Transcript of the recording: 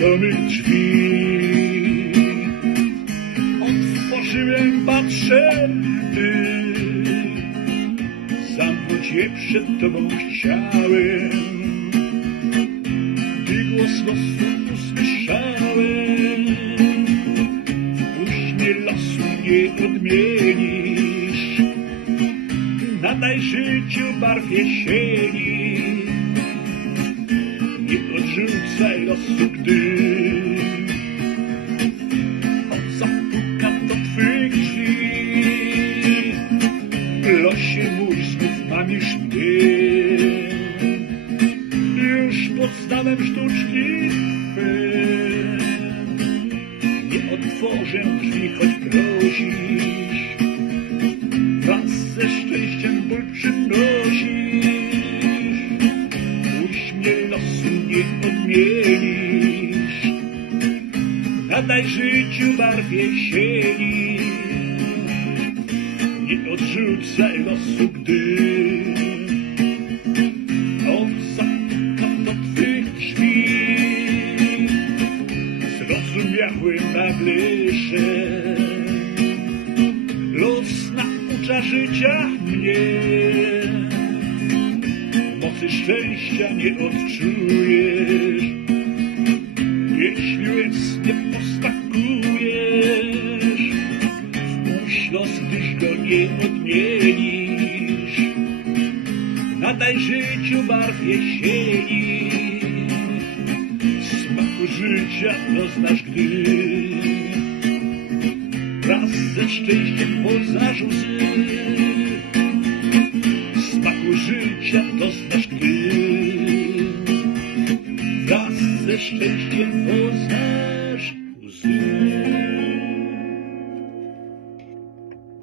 do mych drzwi. Otworzyłem, patrzę, ty, zamknąć je przed tobą chciałem, gdy głos losu usłyszałem. Puść mnie, losu, nie odmienisz, nadaj życiu barw jesieni. Nie odrzucaj losu, gdy on zapuka do twych drzwi. W losie mój znów mamisz mnie, już poznałem sztuczki twe. Nie otworzę drzwi, choć prosisz, wraz ze szczęściem ból przynosisz. Puść mnie, losu, nie odmienisz, nadaj życiu barw jesieni. Nie odrzucaj losu, gdy on zapuka do twych drzwi. Zrozumiałem nagle, że los naucza życia mnie. Mocy szczęścia nie odczujesz, jeśli łez nie posmakujesz. Wpuść los, gdyś go nie odmienisz, nadaj życiu barw jesieni. Smaku życia doznasz, gdy wraz ze szczęściem poznasz łzy. Smaku życia doznasz, gdy wraz ze szczęściem poznasz łzy.